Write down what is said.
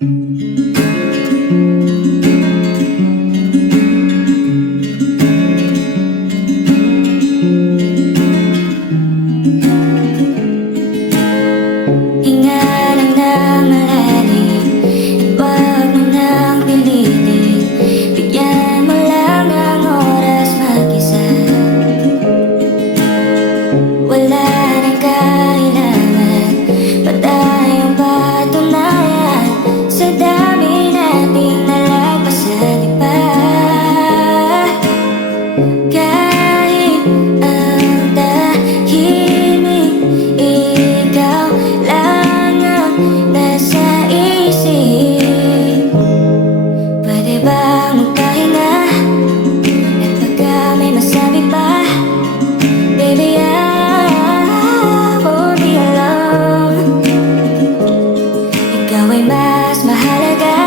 Hinga lang ng malalim at wag mo nang pilitin. Bigyan mo lang ng oras mag-isa. Wala nang kailangan pa tayong patunayan sa dami nating nalagpasan, di ba? Kahit ang tahimik, ikaw lang ang nasa isip. Pwede ba magpahinga at baka may masabi pa? Baby, I won't be alone. Ikaw ay mas mahalaga